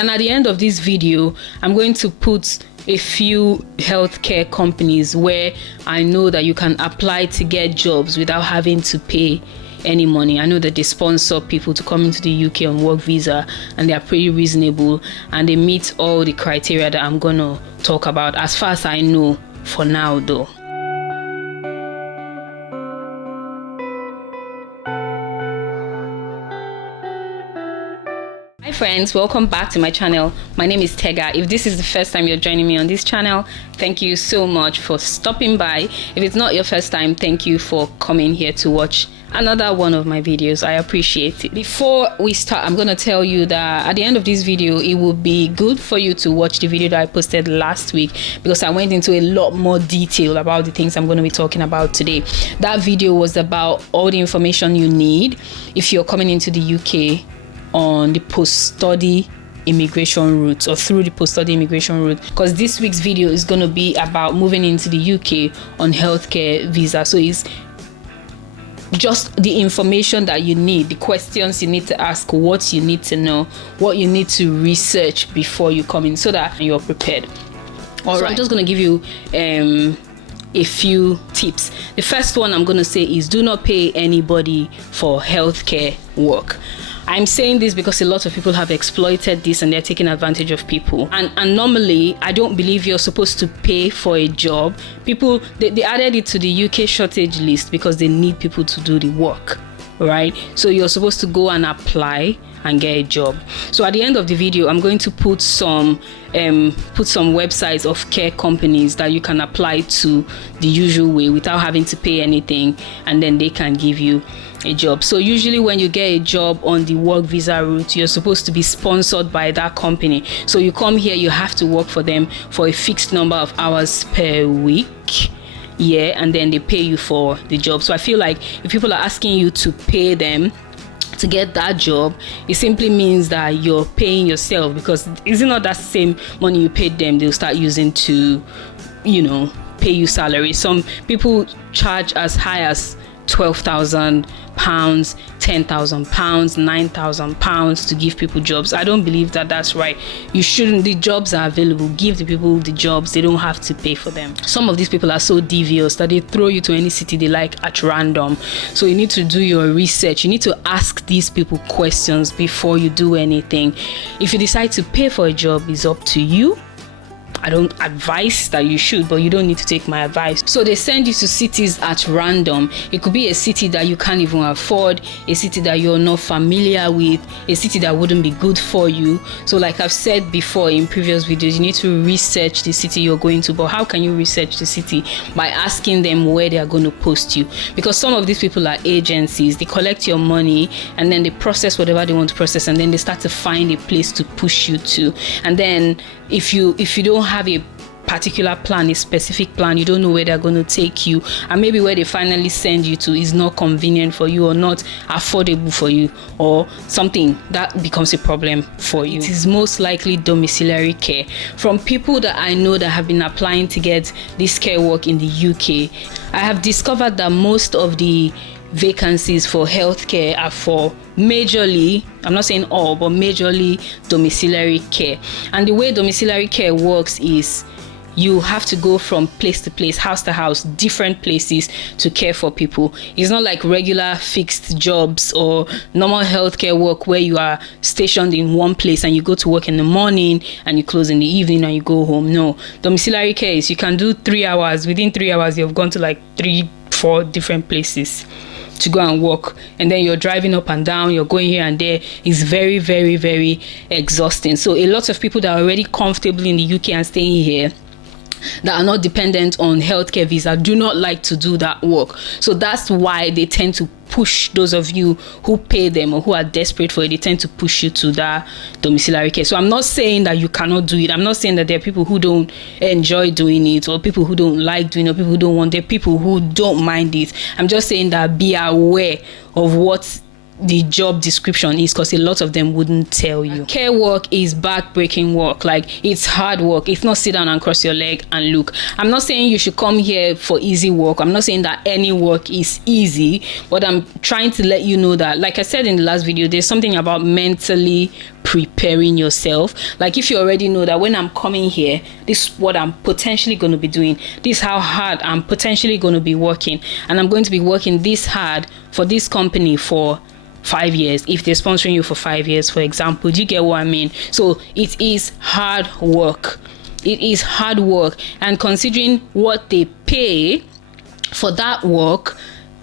And at the end of this video, I'm going to put a few healthcare companies where I know that you can apply to get jobs without having to pay any money. I know that they sponsor people to come into the UK on work visa, and they are pretty reasonable and they meet all the criteria that I'm gonna talk about, as far as I know for now though. Hi friends, welcome back to my channel. My name is Tega. If this is the first time you're joining me on this channel, thank you so much for stopping by. If it's not your first time, thank you for coming here to watch another one of my videos. I appreciate it. Before we start, I'm going to tell you that at the end of this video, it would be good for you to watch the video that I posted last week, because I went into a lot more detail about the things I'm going to be talking about today. That video was about all the information you need if you're coming into the UK on the post-study immigration route, or through the post-study immigration route, because this week's video is going to be about moving into the UK on healthcare visa. So it's just the information that you need, the questions you need to ask, what you need to know, what you need to research before you come in, so that you're prepared. All right, I'm just going to give you a few tips. The first one I'm going to say is do not pay anybody for healthcare work. I'm saying this because a lot of people have exploited this and they're taking advantage of people. And normally, I don't believe you're supposed to pay for a job. People, they added it to the UK shortage list because they need people to do the work, right? So you're supposed to go and apply and get a job. So at the end of the video, I'm going to put some websites of care companies that you can apply to the usual way without having to pay anything, and then they can give you a job. So usually when you get a job on the work visa route, you're supposed to be sponsored by that company. So you come here, you have to work for them for a fixed number of hours per week. Yeah, and then they pay you for the job. So I feel like if people are asking you to pay them to get that job, it simply means that you're paying yourself, because is it not that same money you paid them they'll start using to, you know, pay you salary? Some people charge as high as £12,000, £10,000, £9,000 to give people jobs. I don't believe that that's right. You shouldn't. The jobs are available. Give the people the jobs. They don't have to pay for them. Some of these people are so devious that they throw you to any city they like at random. So you need to do your research. You need to ask these people questions before you do anything. If you decide to pay for a job, it's up to you. I don't advise that you should, but you don't need to take my advice. So they send you to cities at random. It could be a city that you can't even afford, a city that you're not familiar with, a city that wouldn't be good for you. So like I've said before in previous videos, you need to research the city you're going to. But how can you research the city? By asking them where they are going to post you. Because some of these people are agencies. They collect your money and then they process whatever they want to process, and then they start to find a place to push you to. And then if you don't have a particular plan, a specific plan, you don't know where they're going to take you, and maybe where they finally send you to is not convenient for you, or not affordable for you, or something that becomes a problem for you. It is most likely domiciliary care. From people that I know that have been applying to get this care work in the UK, I have discovered that most of the vacancies for healthcare are for majorly, I'm not saying all, but majorly domiciliary care. And the way domiciliary care works is you have to go from place to place, house to house, different places to care for people. It's not like regular fixed jobs or normal healthcare work where you are stationed in one place and you go to work in the morning and you close in the evening and you go home. No, domiciliary care is you can do 3 hours. Within 3 hours, you've gone to like 3-4 different places to go and work, and then you're driving up and down, you're going here and there. Is very, very, very exhausting. So a lot of people that are already comfortable in the UK and staying here, that are not dependent on healthcare visa, do not like to do that work. So that's why they tend to push those of you who pay them or who are desperate for it. They tend to push you to that domiciliary care. So I'm not saying that you cannot do it. I'm not saying that there are people who don't enjoy doing it, or people who don't like doing it, or people who don't want it, people who don't mind it. I'm just saying that be aware of what the job description is, because a lot of them wouldn't tell you. Care work is backbreaking work. Like, it's hard work. It's not sit down and cross your leg and look. I'm not saying you should come here for easy work. I'm not saying that any work is easy, but I'm trying to let you know that, like I said in the last video, there's something about mentally preparing yourself. Like if you already know that when I'm coming here, this is what I'm potentially going to be doing, this is how hard I'm potentially going to be working, and I'm going to be working this hard for this company for 5 years, if they're sponsoring you for 5 years, for example. Do you get what I mean? So it is hard work. It is hard work, and considering what they pay for that work,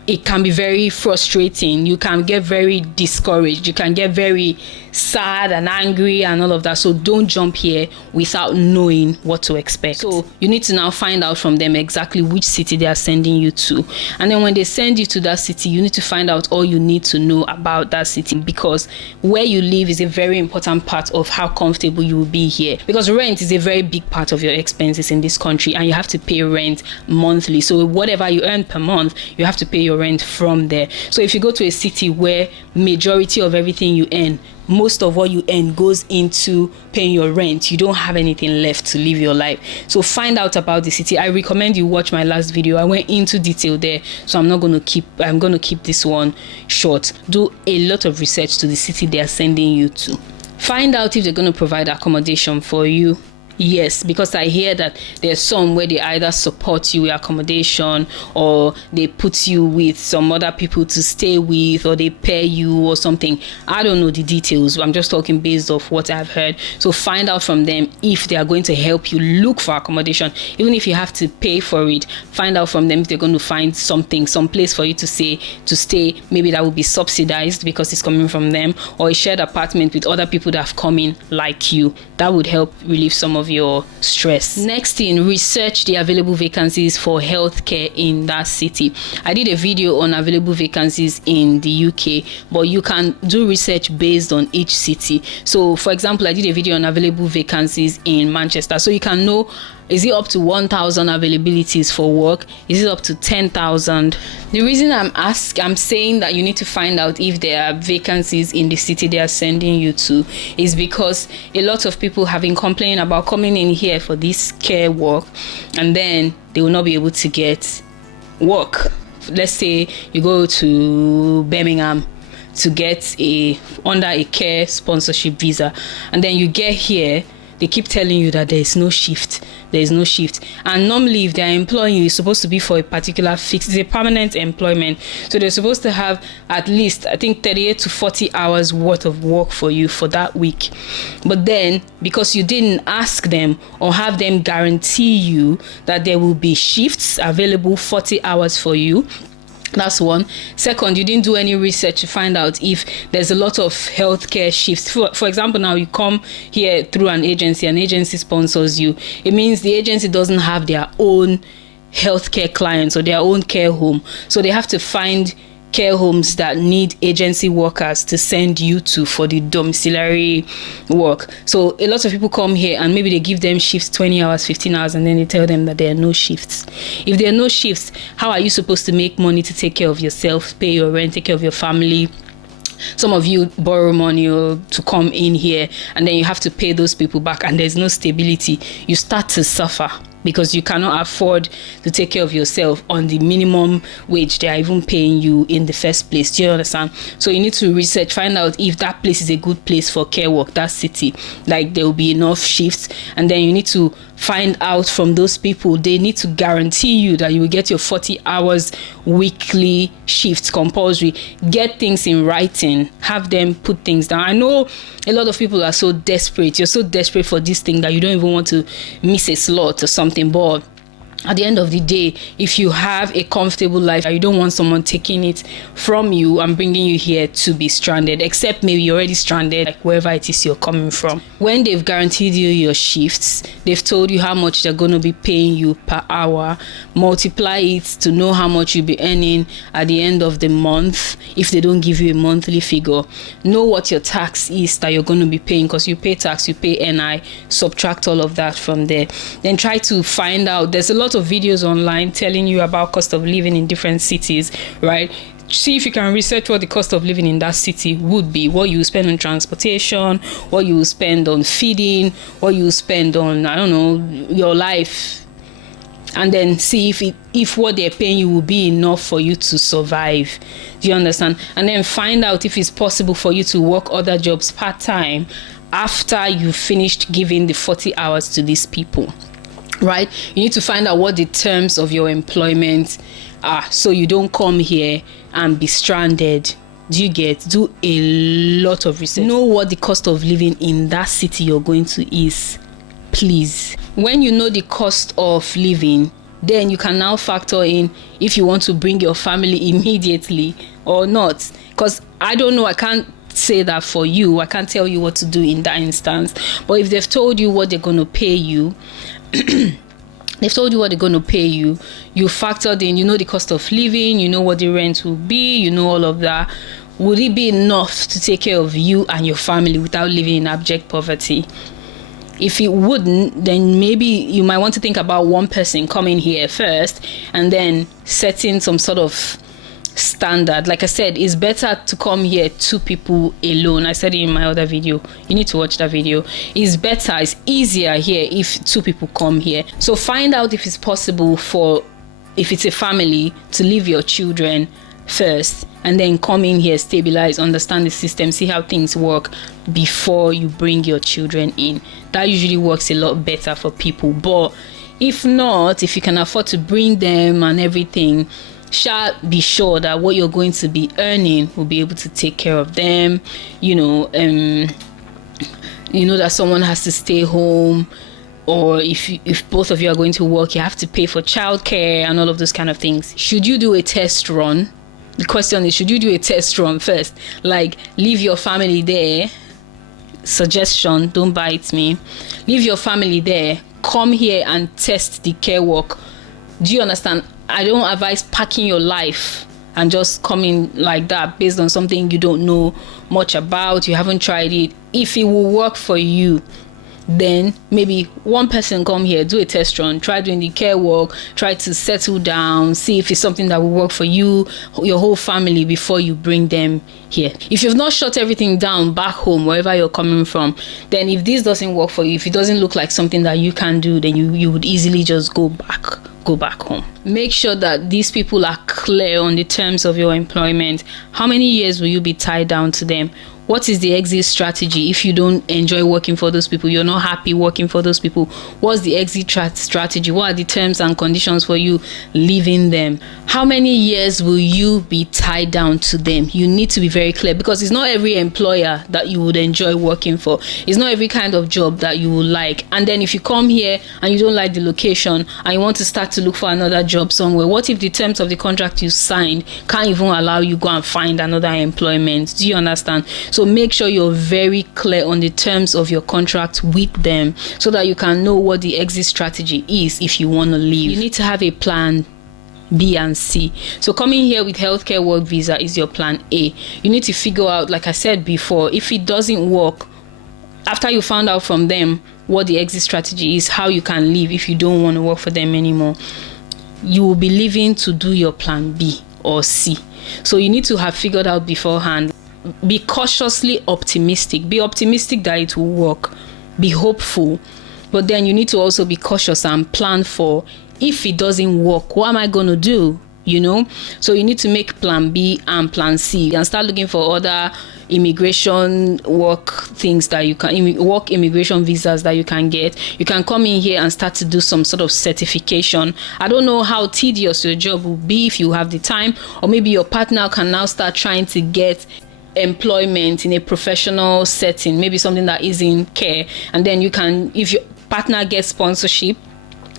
it can be very frustrating. You can get very discouraged. You can get very sad and angry and all of that. So don't jump here without knowing what to expect. So you need to now find out from them exactly which city they are sending you to. And then when they send you to that city, you need to find out all you need to know about that city, because where you live is a very important part of how comfortable you will be here. Because rent is a very big part of your expenses in this country, and you have to pay rent monthly. So whatever you earn per month, you have to pay your rent from there. So if you go to a city where majority of everything you earn, most of what you earn goes into paying your rent, you don't have anything left to live your life. So find out about the city. I recommend you watch my last video. I went into detail there, so I'm going to keep this one short. Do a lot of research to the city they are sending you to. Find out if they're going to provide accommodation for you. Yes, because I hear that there's some where they either support you with accommodation, or they put you with some other people to stay with, or they pay you or something. I don't know the details. I'm just talking based off what I've heard. So find out from them if they are going to help you look for accommodation. Even if you have to pay for it, find out from them if they're going to find something, some place for you to stay. Maybe that will be subsidized because it's coming from them, or a shared apartment with other people that have come in like you. That would help relieve some of your stress. Next thing, research the available vacancies for healthcare in that city. I did a video on available vacancies in the UK, but you can do research based on each city. So for example, I did a video on available vacancies in Manchester, so you can know, is it up to 1,000 availabilities for work? Is it up to 10,000? The reason I'm saying that you need to find out if there are vacancies in the city they are sending you to is because a lot of people have been complaining about coming in here for this care work, and then they will not be able to get work. Let's say you go to Birmingham to get under a care sponsorship visa, and then you get here, they keep telling you that there is no shift. And normally if they are employing you, it's supposed to be for a particular fixed, it's a permanent employment. So they're supposed to have at least, I think, 38 to 40 hours worth of work for you for that week. But then because you didn't ask them or have them guarantee you that there will be shifts available 40 hours for you, that's one. Second, you didn't do any research to find out if there's a lot of healthcare shifts. For example, now you come here through an agency sponsors you. It means the agency doesn't have their own healthcare clients or their own care home. So they have to find care homes that need agency workers to send you to for the domiciliary work. So a lot of people come here and maybe they give them shifts 20 hours, 15 hours, and then they tell them that there are no shifts. If there are no shifts, how are you supposed to make money to take care of yourself, pay your rent, take care of your family? Some of you borrow money to come in here, and then you have to pay those people back, and there's no stability. You start to suffer because you cannot afford to take care of yourself on the minimum wage they are even paying you in the first place. Do you understand? So you need to research, find out if that place is a good place for care work, that city, like there will be enough shifts. And then you need to find out from those people, they need to guarantee you that you will get your 40 hours weekly shifts compulsory. Get things in writing, have them put things down. I know a lot of people are so desperate. You're so desperate for this thing that you don't even want to miss a slot or something, but at the end of the day, if you have a comfortable life, you don't want someone taking it from you and bringing you here to be stranded, except maybe you're already stranded, like wherever it is you're coming from. When they've guaranteed you your shifts, they've told you how much they're going to be paying you per hour, multiply it to know how much you'll be earning at the end of the month. If they don't give you a monthly figure, know what your tax is that you're going to be paying, because you pay tax, you pay NI, subtract all of that from there. Then try to find out, there's a lot of videos online telling you about cost of living in different cities, right? See if you can research what the cost of living in that city would be, what you spend on transportation, what you spend on feeding, what you spend on, I don't know, your life. and then see if what they're paying you will be enough for you to survive. Do you understand? And then find out if it's possible for you to work other jobs part-time after you finished giving the 40 hours to these people, right? You need to find out what the terms of your employment are, so you don't come here and be stranded. Do you get? Do a lot of research. Know what the cost of living in that city you're going to is, please. When you know the cost of living, then you can now factor in if you want to bring your family immediately or not. Because I don't know, I can't say that for you. I can't tell you what to do in that instance. But if they've told you what they're going to pay you, you factored in, you know the cost of living, you know what the rent will be, you know all of that. Would it be enough to take care of you and your family without living in abject poverty? If it wouldn't, then maybe you might want to think about one person coming here first and then setting some sort of standard. Like I said, it's better to come here 2 people alone. I said it in my other video. You need to watch that video. It's better, it's easier here if 2 people come here. So find out if it's possible for, if it's a family, to leave your children first and then come in here, stabilize, understand the system, see how things work before you bring your children in. That usually works a lot better for people. But if not, if you can afford to bring them and everything, shall be sure that what you're going to be earning will be able to take care of them. You know that someone has to stay home, or if both of you are going to work, you have to pay for childcare and all of those kind of things. Should you do a test run? The question is, should you do a test run first? Like, leave your family there. Suggestion, don't bite me. Leave your family there. Come here and test the care work. Do you understand? I don't advise packing your life and just coming like that based on something you don't know much about, you haven't tried it. If it will work for you, then maybe one person come here, do a test run, try doing the care work, try to settle down, see if it's something that will work for you, your whole family, before you bring them here. If you've not shut everything down back home, wherever you're coming from, then if this doesn't work for you, if it doesn't look like something that you can do, then you would easily just go back home. Make sure that these people are clear on the terms of your employment. How many years will you be tied down to them? What is the exit strategy if you don't enjoy working for those people? You're not happy working for those people. What's the exit strategy? What are the terms and conditions for you leaving them? How many years will you be tied down to them? You need to be very clear, because it's not every employer that you would enjoy working for. It's not every kind of job that you will like. And then if you come here and you don't like the location and you want to start to look for another job somewhere, what if the terms of the contract you signed can't even allow you go and find another employment? Do you understand? So make sure you're very clear on the terms of your contract with them, so that you can know what the exit strategy is if you want to leave. You need to have a plan B and C. So coming here with healthcare work visa is your plan A. You need to figure out, like I said before, if it doesn't work, after you found out from them what the exit strategy is, how you can leave if you don't want to work for them anymore, you will be leaving to do your plan B or C. So you need to have figured out beforehand. Be cautiously optimistic. Be optimistic that it will work. Be hopeful. But then you need to also be cautious and plan for, if it doesn't work, what am I going to do? So you need to make plan B and plan C and start looking for other immigration work things that you can, work immigration visas that you can get. You can come in here and start to do some sort of certification. I don't know how tedious your job will be if you have the time, or maybe your partner can now start trying to get employment in a professional setting, maybe something that is in care, and then you can, if your partner gets sponsorship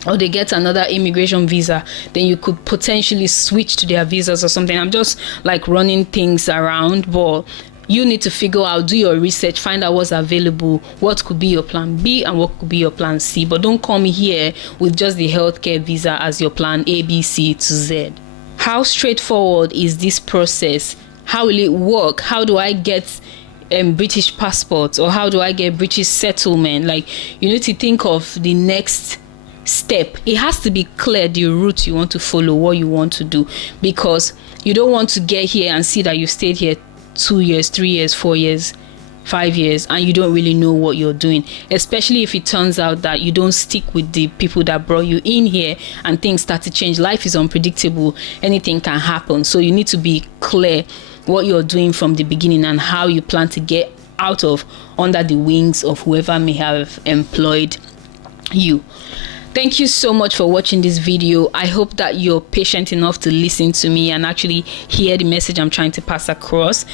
or they get another immigration visa, then you could potentially switch to their visas or something. I'm just like running things around, but you need to figure out, do your research, find out what's available, what could be your plan B and what could be your plan C. But don't come here with just the healthcare visa as your plan A, B, C to Z. How straightforward is this process? How will it work? How do I get British passport, or how do I get British settlement? Like, you need to think of the next step. It has to be clear, the route you want to follow, what you want to do, because you don't want to get here and see that you stayed here 2 years, 3 years, 4 years, 5 years and you don't really know what you're doing, especially if it turns out that you don't stick with the people that brought you in here and things start to change. Life is unpredictable, anything can happen. So you need to be clear what you're doing from the beginning and how you plan to get out of under the wings of whoever may have employed you. Thank you so much for watching this video. I hope that you're patient enough to listen to me and actually hear the message I'm trying to pass across.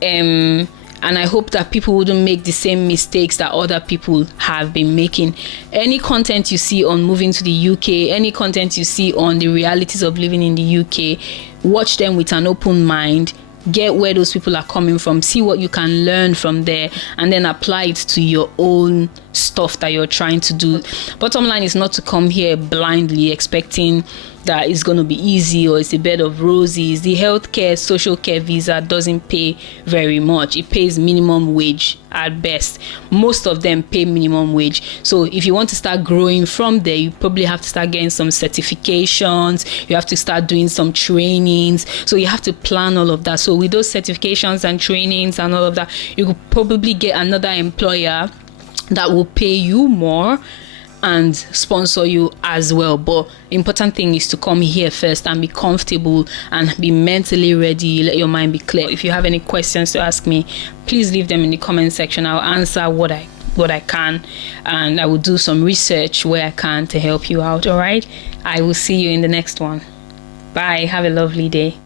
And I hope that people wouldn't make the same mistakes that other people have been making. Any content you see on moving to the UK, any content you see on the realities of living in the UK, watch them with an open mind. Get where those people are coming from, see what you can learn from there, and then apply it to your own stuff that you're trying to do. Bottom line is not to come here blindly expecting that it's going to be easy or it's a bed of roses. The healthcare, social care visa doesn't pay very much. It pays minimum wage at best. Most of them pay minimum wage. So if you want to start growing from there, you probably have to start getting some certifications. You have to start doing some trainings. So you have to plan all of that. So with those certifications and trainings and all of that, you could probably get another employer that will pay you more and sponsor you as well. But important thing is to come here first and be comfortable and be mentally ready. Let your mind be clear. If you have any questions to ask me, please leave them in the comment section. I'll answer what I can, and I will do some research where I can to help you out. All right, I will see you in the next one. Bye. Have a lovely day.